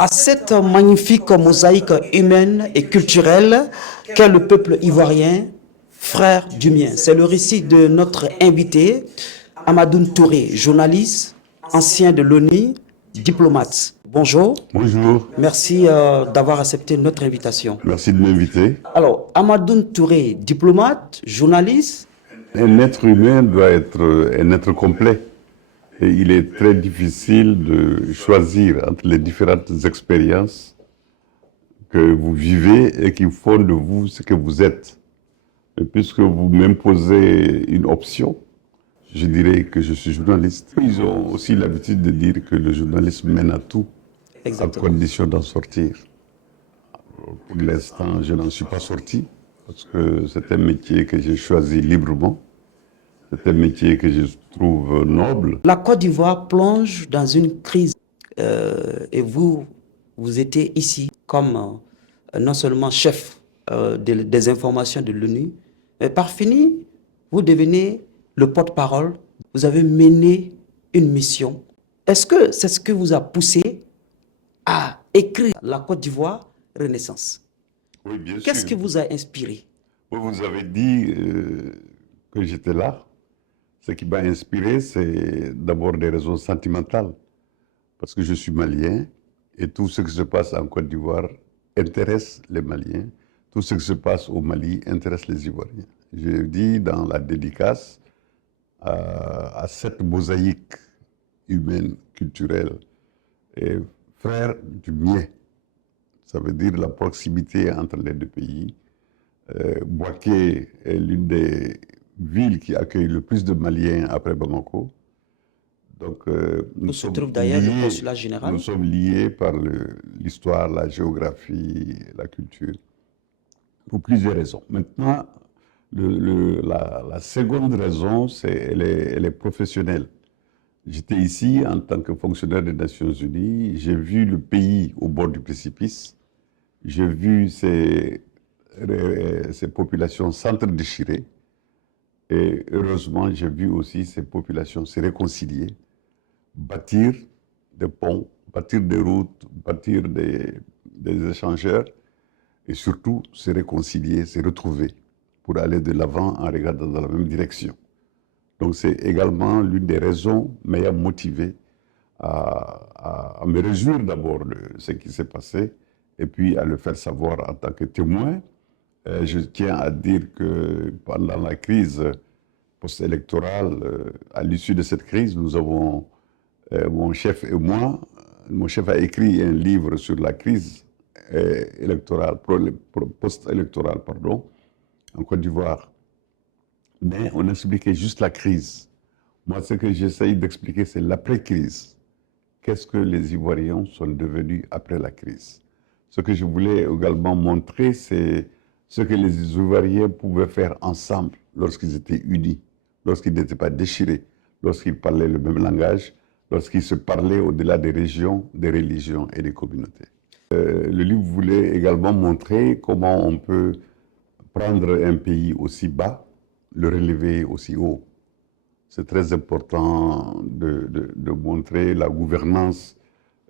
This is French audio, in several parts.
à cette magnifique mosaïque humaine et culturelle qu'est le peuple ivoirien, frère du mien. C'est le récit de notre invité, Amadoune Touré, journaliste, ancien de l'ONU, diplomate. Bonjour. Bonjour. Merci d'avoir accepté notre invitation. Merci de m'inviter. Alors, Amadoune Touré, diplomate, journaliste. Un être humain doit être un être complet. Et il est très difficile de choisir entre les différentes expériences que vous vivez et qui font de vous ce que vous êtes. Et puisque vous m'imposez une option, je dirais que je suis journaliste. Ils ont aussi l'habitude de dire que le journalisme mène à tout, Exactement. à condition d'en sortir. Pour l'instant, je n'en suis pas sorti, parce que c'est un métier que j'ai choisi librement. C'est un métier que je trouve noble. La Côte d'Ivoire plonge dans une crise et vous étiez ici comme non seulement chef des informations de l'ONU, mais par fini, vous devenez le porte-parole. Vous avez mené une mission. Est-ce que c'est ce que vous a poussé à écrire La Côte d'Ivoire Renaissance? Oui, bien sûr. Qu'est-ce qui vous a inspiré? Vous avez dit que j'étais là. Ce qui m'a inspiré, c'est d'abord des raisons sentimentales. Parce que je suis malien et tout ce qui se passe en Côte d'Ivoire intéresse les Maliens. Tout ce qui se passe au Mali intéresse les Ivoiriens. J'ai dit dans la dédicace à cette mosaïque humaine, culturelle, et frère du mien. Ça veut dire la proximité entre les deux pays. Bouaké est l'une des villes qui accueille le plus de Maliens après Bamako. Donc, Où se trouve d'ailleurs le consulat général. Nous sommes liés par l'histoire, la géographie, la culture, pour plusieurs raisons. Maintenant, la seconde raison, elle est professionnelle. J'étais ici en tant que fonctionnaire des Nations Unies, j'ai vu le pays au bord du précipice, j'ai vu ces populations s'entre-déchirer, et heureusement, j'ai vu aussi ces populations se réconcilier, bâtir des ponts, bâtir des routes, bâtir des échangeurs et surtout se réconcilier, se retrouver pour aller de l'avant en regardant dans la même direction. Donc c'est également l'une des raisons m'ayant motivé à me réjouir d'abord de ce qui s'est passé et puis à le faire savoir en tant que témoin. Je tiens à dire que pendant la crise post-électorale, à l'issue de cette crise, nous avons mon chef et moi, mon chef a écrit un livre sur la crise électorale, post-électorale, pardon, en Côte d'Ivoire. Mais on expliquait juste la crise. Moi, ce que j'essaye d'expliquer, c'est l'après-crise. Qu'est-ce que les Ivoiriens sont devenus après la crise? Ce que je voulais également montrer, c'est ce que les Ivoiriens pouvaient faire ensemble lorsqu'ils étaient unis, lorsqu'ils n'étaient pas déchirés, lorsqu'ils parlaient le même langage, lorsqu'ils se parlaient au-delà des régions, des religions et des communautés. Le livre voulait également montrer comment on peut prendre un pays aussi bas, le relever aussi haut. C'est très important de montrer la gouvernance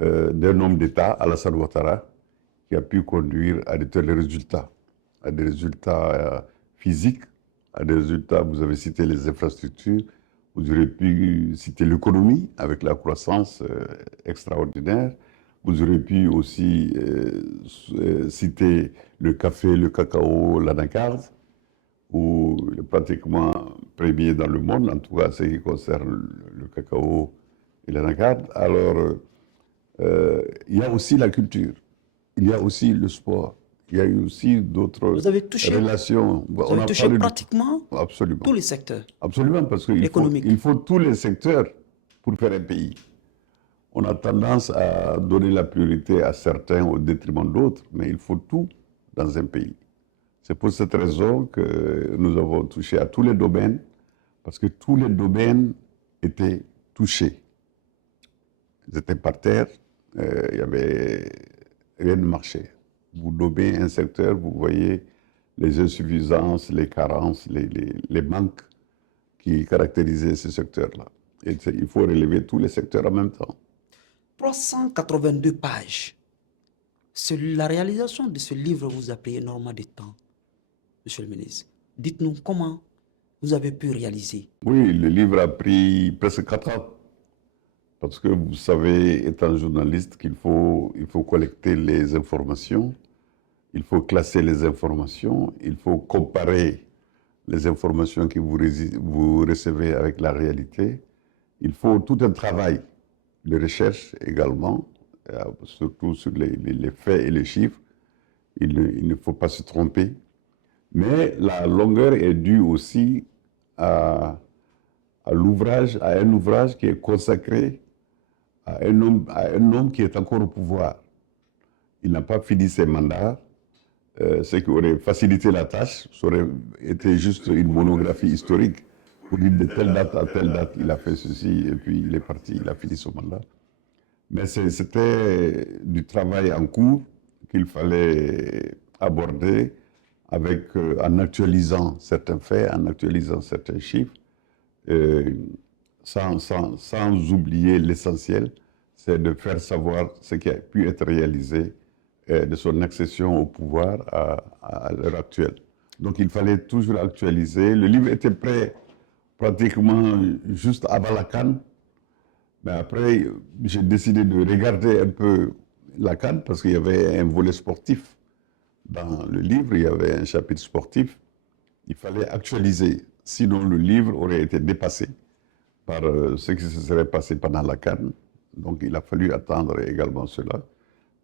d'un homme d'État, Alassane Ouattara, qui a pu conduire à de tels résultats, à des résultats physiques, à des résultats, vous avez cité les infrastructures, vous aurez pu citer l'économie avec la croissance extraordinaire. Vous aurez pu aussi citer le café, le cacao, l'anacarde, où il est pratiquement premier dans le monde, en tout cas ce qui concerne le cacao et l'anacarde. Alors, il y a aussi la culture, il y a aussi le sport, il y a eu aussi d'autres relations. Vous avez touché pratiquement tous les secteurs. Absolument, parce qu'il faut tous les secteurs pour faire un pays. On a tendance à donner la priorité à certains au détriment d'autres, mais il faut tout dans un pays. C'est pour cette raison que nous avons touché à tous les domaines, parce que tous les domaines étaient touchés. Ils étaient par terre, il n'y avait rien de marché. Vous nommez un secteur, vous voyez les insuffisances, les carences, les manques qui caractérisaient ce secteur-là. Et il faut relever tous les secteurs en même temps. 382 pages La réalisation de ce livre vous a pris énormément de temps, monsieur le ministre. Dites-nous comment vous avez pu réaliser. Oui, le livre a pris presque 4 ans. Parce que vous savez, étant journaliste, il faut collecter les informations, il faut classer les informations, il faut comparer les informations que vous recevez avec la réalité. Il faut tout un travail de recherche également, surtout sur les faits et les chiffres. Il ne faut pas se tromper. Mais la longueur est due aussi à l'ouvrage, à un ouvrage qui est consacré à un homme qui est encore au pouvoir. Il n'a pas fini ses mandats. Ce qui aurait facilité la tâche, ça aurait été juste une monographie historique pour dire de telle date à telle date, il a fait ceci et puis il est parti, il a fini son mandat. Mais c'était du travail en cours qu'il fallait aborder en actualisant certains faits, en actualisant certains chiffres, sans oublier l'essentiel, c'est de faire savoir ce qui a pu être réalisé de son accession au pouvoir à l'heure actuelle. Donc il fallait toujours actualiser. Le livre était prêt pratiquement juste avant la CAN. Mais après, j'ai décidé de regarder un peu la CAN parce qu'il y avait un volet sportif. Dans le livre, il y avait un chapitre sportif. Il fallait actualiser. Sinon, le livre aurait été dépassé par ce qui se serait passé pendant la CAN. Donc il a fallu attendre également cela.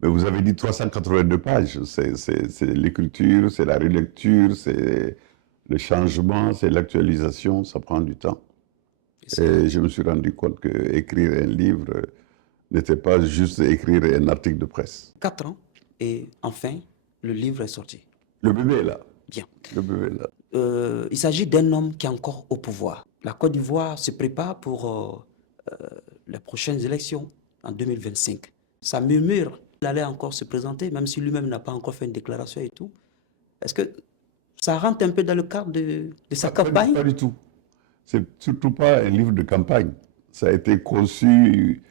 Mais vous avez dit 382 pages. C'est l'écriture, c'est la relecture, c'est le changement, c'est l'actualisation. Ça prend du temps. Et je me suis rendu compte qu'écrire un livre n'était pas juste écrire un article de presse. 4 ans et enfin, le livre est sorti. Le bébé est là. Bien. Le bébé est là. Il s'agit d'un homme qui est encore au pouvoir. La Côte d'Ivoire se prépare pour les prochaines élections en 2025. Ça murmure. Il allait encore se présenter, même si lui-même n'a pas encore fait une déclaration et tout. Est-ce que ça rentre un peu dans le cadre de sa campagne? Pas du tout. C'est surtout pas un livre de campagne. Ça a été conçu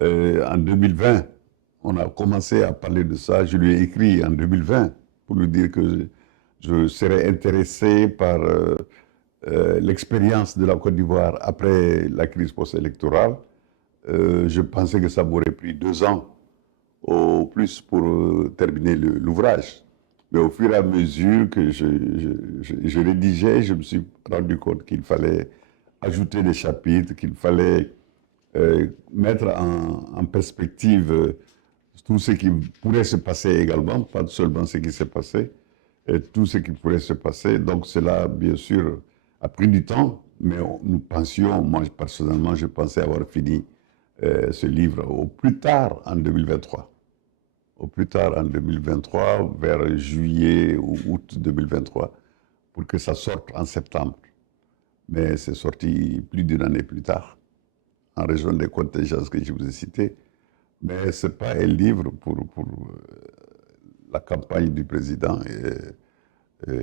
en 2020. On a commencé à parler de ça. Je lui ai écrit en 2020 pour lui dire que je serais intéressé par l'expérience de la Côte d'Ivoire après la crise post-électorale. Je pensais que ça m'aurait pris 2 ans au plus pour terminer l'ouvrage. Mais au fur et à mesure que je rédigeais, je me suis rendu compte qu'il fallait ajouter des chapitres, qu'il fallait mettre en perspective tout ce qui pourrait se passer également, pas seulement ce qui s'est passé, et tout ce qui pourrait se passer. Donc cela, bien sûr, a pris du temps, mais nous pensions, moi personnellement, je pensais avoir fini ce livre au plus tard en 2023. Au plus tard en 2023, vers juillet ou août 2023, pour que ça sorte en septembre. Mais c'est sorti plus d'une année plus tard, en raison des contingences que je vous ai citées. Mais ce n'est pas un livre pour la campagne du président.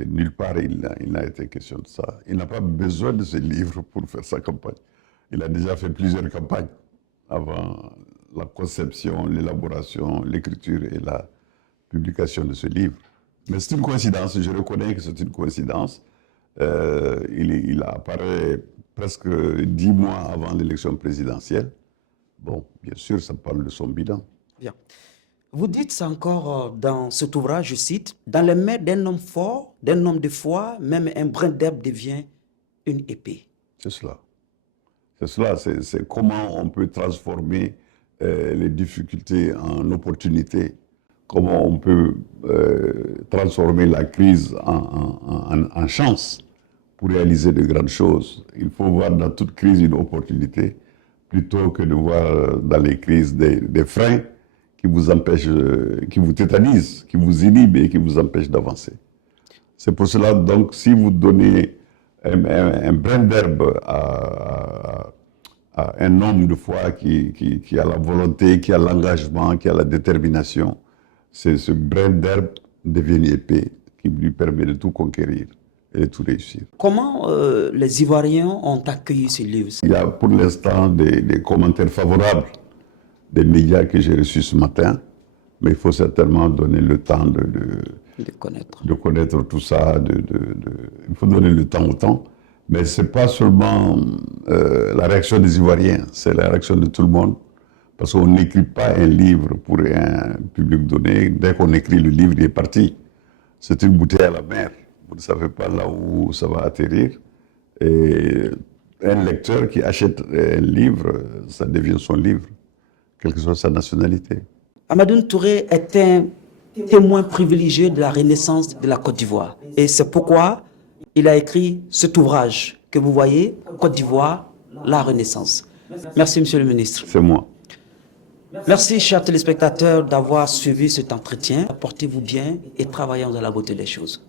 Nulle part, il n'a été question de ça. Il n'a pas besoin de ce livre pour faire sa campagne. Il a déjà fait plusieurs campagnes avant la conception, l'élaboration, l'écriture et la publication de ce livre. Mais c'est une coïncidence, je reconnais que c'est une coïncidence. Il apparaît presque 10 mois avant l'élection présidentielle. Bon, bien sûr, ça parle de son bilan. Bien. Vous dites ça encore dans cet ouvrage, je cite, « Dans les mains d'un homme fort, d'un homme de foi, même un brin d'herbe devient une épée. » C'est cela. C'est cela, c'est comment on peut transformer les difficultés en opportunités, comment on peut transformer la crise en chance pour réaliser de grandes choses. Il faut voir dans toute crise une opportunité, plutôt que de voir dans les crises des freins qui vous empêchent, qui vous tétanisent, qui vous inhibent et qui vous empêchent d'avancer. C'est pour cela, donc, si vous donnez un brin d'herbe à un homme de foi qui a la volonté, qui a l'engagement, qui a la détermination, ce brin d'herbe devient une épée qui lui permet de tout conquérir et de tout réussir. Comment les Ivoiriens ont accueilli ce livre? Il y a pour l'instant des commentaires favorables des médias que j'ai reçus ce matin, Mais il faut certainement donner le temps de connaître. de connaître tout ça. Il faut donner le temps au temps. Mais ce n'est pas seulement la réaction des Ivoiriens, c'est la réaction de tout le monde. Parce qu'on n'écrit pas un livre pour un public donné. Dès qu'on écrit le livre, il est parti. C'est une bouteille à la mer. Vous ne savez pas là où ça va atterrir. Et un lecteur qui achète un livre, ça devient son livre, quelle que soit sa nationalité. Hamadoun Touré est un témoin privilégié de la renaissance de la Côte d'Ivoire. Et c'est pourquoi il a écrit cet ouvrage que vous voyez, Côte d'Ivoire, la Renaissance. Merci, Monsieur le ministre. C'est moi. Merci, chers téléspectateurs, d'avoir suivi cet entretien. Portez-vous bien et travaillons dans la beauté des choses.